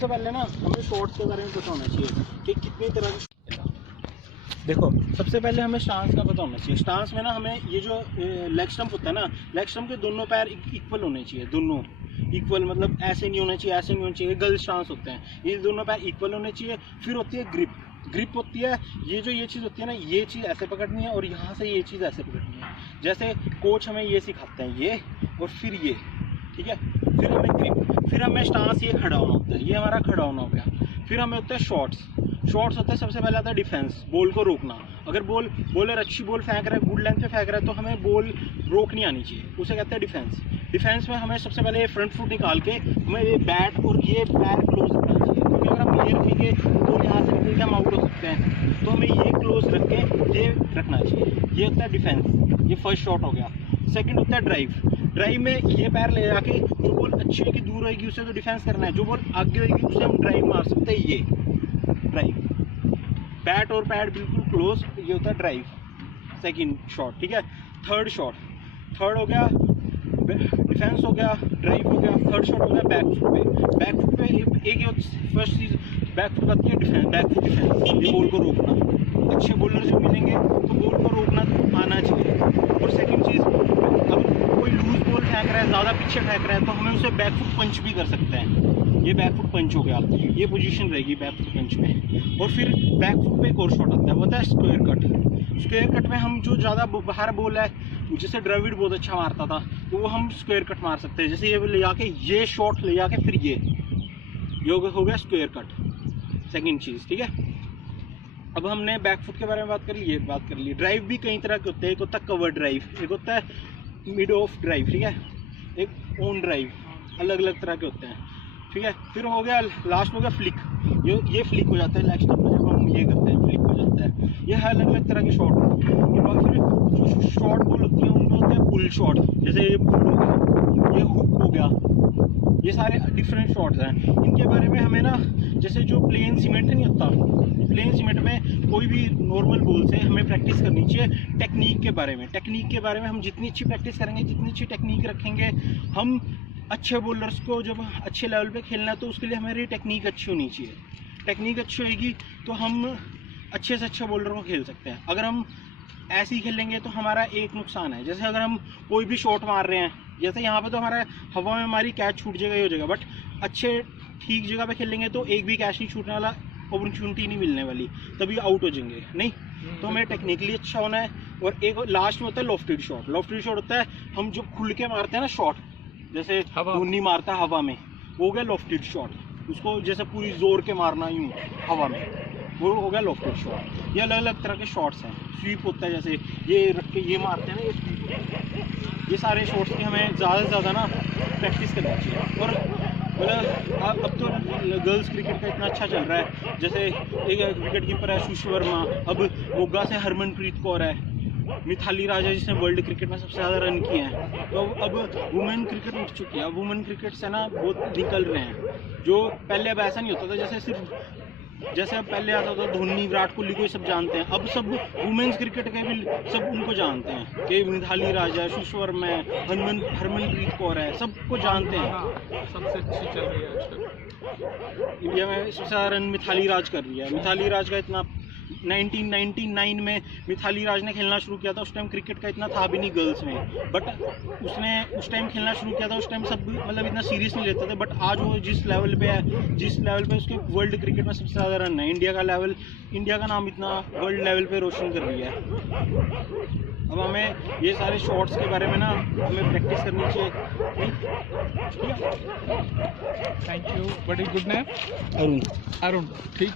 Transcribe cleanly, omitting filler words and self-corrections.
सबसे पहले ना हमें शॉट्स के बारे में पता होना चाहिए कि कितनी तरह की। देखो, सबसे पहले हमें स्टांस का पता होना चाहिए। स्टांस में ना हमें ये जो लेग स्टंप होता है ना, लेग स्टंप के दोनों पैर इक्वल होने चाहिए, दोनों इक्वल, मतलब ऐसे नहीं होना चाहिए, ऐसे नहीं होना चाहिए। गर्ल स्टांस होते हैं, ये दोनों पैर इक्वल होने चाहिए। फिर होती है ग्रिप। ग्रिप होती है ये चीज़ होती है ना, ये चीज़ ऐसे पकड़नी है और यहाँ से ये चीज़ ऐसे पकड़नी है। जैसे कोच हमें ये सिखाते हैं, ये और फिर ये, ठीक है। फिर हमें ग्रिप, फिर हमें स्टांस, ये खड़ा होना होता है, ये हमारा खड़ा होना हो गया। फिर हमें होता है शॉट्स। शॉट्स होता है, सबसे पहले आता है डिफेंस, बॉल को रोकना। अगर बॉलर अच्छी बॉल फेंक रहा है, गुड लेंथ पे फेंक रहा है, तो हमें बॉल रोकनी आनी चाहिए, उसे कहते हैं डिफेंस। डिफेंस में हमें सबसे पहले फ्रंट फुट निकाल के हमें ये बैट और ये पैर क्लोज रखना चाहिए, क्योंकि अगर हम ये रखेंगे तो यहाँ से निकल के हम आउट हो सकते हैं। तो हमें ये क्लोज रख के ये रखना चाहिए। ये होता है डिफेंस, ये फर्स्ट शॉट हो गया। सेकंड होता है ड्राइव। ड्राइव में ये पैर ले जाके जो बॉल अच्छी होगी, दूर होगी, उसे तो डिफेंस करना है। जो बॉल आगे होगी उसे हम ड्राइव मार सकते हैं, ये ड्राइव। बैट और पैड बिल्कुल क्लोज, ये होता है ड्राइव, सेकंड शॉट, ठीक है। थर्ड शॉट, थर्ड हो गया डिफेंस, हो गया ड्राइव, हो गया। थर्ड शॉट हो गया बैक फुट पे। बैक फुट पे एक फर्स्ट चीज़ बैक फुट आती है डिफेंस, बैक फुट डिफेंस, ये बॉल को रोकना। अच्छे बॉलर जो मिलेंगे तो बॉल को रोकना तो आना चाहिए। और सेकंड चीज़, अब कोई लूज बॉल फेंक रहा है, ज़्यादा पीछे फेंक रहा है, तो हमें उसे बैक फुट पंच भी कर सकते हैं। ये बैक फुट पंच हो गया, ये पोजीशन रहेगी बैक फुट पंच में। और फिर बैक फुट पे एक और शॉट आता है, वो होता है स्क्वायर कट। स्क्वायर कट में हम जो ज़्यादा बाहर बॉल है, जैसे द्रविड़ बहुत अच्छा मारता था, तो वो हम स्क्वायर कट मार सकते हैं। जैसे ये ले जाके ये शॉट ले जाके फिर ये हो गया स्क्वायर कट, सेकंड चीज़, ठीक है। अब हमने बैक फुट के बारे में बात कर ली, ये बात कर ली। ड्राइव भी कई तरह के होते हैं, एक होता है कवर ड्राइव, एक होता है मिड ऑफ ड्राइव, ठीक है, एक ऑन ड्राइव, अलग अलग तरह के होते हैं, ठीक है। फिर हो गया लास्ट हो गया फ्लिक। ये फ्लिक हो जाता है लेग स्टंप में, जब हम ये करते हैं फ्लिक हो जाता है। ये है अलग अलग तरह के शॉट। फिर जो शॉट बॉल होती है उनमें होते हैं पुल शॉट, जैसे ये पुल हो गया, ये हुक हो गया, ये सारे डिफरेंट शॉट्स हैं। इनके बारे में हमें ना, जैसे जो प्लेन सीमेंट नहीं होता, प्लेन सीमेंट में कोई भी नॉर्मल बॉल से हमें प्रैक्टिस करनी चाहिए टेक्निक के बारे में। टेक्निक के बारे में हम जितनी अच्छी प्रैक्टिस करेंगे, जितनी अच्छी टेक्निक रखेंगे, हम अच्छे बॉलर्स को जब अच्छे लेवल पे खेलना है तो उसके लिए हमारी टेक्निक अच्छी होनी चाहिए। टेक्निक अच्छी होगी तो हम अच्छे से अच्छे बॉलर को खेल सकते हैं। अगर हम ऐसे ही खेलेंगे तो हमारा एक नुकसान है, जैसे अगर हम कोई भी शॉट मार रहे हैं, जैसे यहाँ पे तो हमारा हवा में हमारी कैच छूट जाएगा, ये हो जाएगा, बट अच्छे ठीक जगह पे खेलेंगे तो एक भी कैच नहीं छूटने वाला, अपॉर्चुनिटी नहीं मिलने वाली, तभी आउट हो जाएंगे नहीं। तो हमें टेक्निकली अच्छा होना है। और एक लास्ट में होता है लॉफ्टेड शॉट। लॉफ्टेड शॉट होता है हम जो खुल के मारते हैं ना शॉट, जैसे धोनी मारता है हवा में, वो हो गया लॉफ्टेड शॉट। उसको जैसे पूरी जोर के मारना यूँ हवा में, वो हो गया लॉफ्टेड शॉट। ये अलग अलग तरह के शॉट्स हैं। स्वीप होता है, जैसे ये रख के ये मारते हैं ना, ये स्वीप होता है। ये सारे शॉट्स की हमें ज़्यादा से ज़्यादा ना प्रैक्टिस करनी चाहिए। और मतलब अब तो गर्ल्स क्रिकेट का इतना अच्छा चल रहा है, जैसे एक विकेट कीपर है सुषमा वर्मा, अब मोगा से हरमनप्रीत कौर है, मिथाली राज है जिसने वर्ल्ड क्रिकेट में सबसे ज़्यादा रन किए हैं। तो अब वुमेन क्रिकेट उठ चुकी है। अब वुमेन क्रिकेट से ना बहुत निकल रहे हैं, जो पहले अब ऐसा नहीं होता था, जैसे अब पहले आता था धोनी, विराट कोहली को सब जानते हैं, अब सब वुमेन्स क्रिकेट के भी सब उनको जानते हैं कि मिथाली राज है, सुषमा वर्मा है, हरमनप्रीत कौर है, सबको जानते हैं। सबसे अच्छी चल रही है आजकल इंडिया में, सबसे ज़्यादा रन मिथाली राज कर रही है। मिथाली राज का इतना 1999 में मिथाली राज ने खेलना शुरू किया था, उस टाइम क्रिकेट का इतना था भी नहीं गर्ल्स में, बट उसने उस टाइम खेलना शुरू किया था, उस टाइम सब मतलब इतना सीरियस नहीं लेते थे। बट आज वो जिस लेवल पे है, जिस लेवल पे उसके वर्ल्ड क्रिकेट में सबसे ज़्यादा रन है, इंडिया का नाम इतना वर्ल्ड लेवल पे रोशन कर रही है। अब हमें ये सारे शॉट्स के बारे में ना हमें प्रैक्टिस करनी चाहिए। Thank you, what is good name? Arun. Arun, ठीक।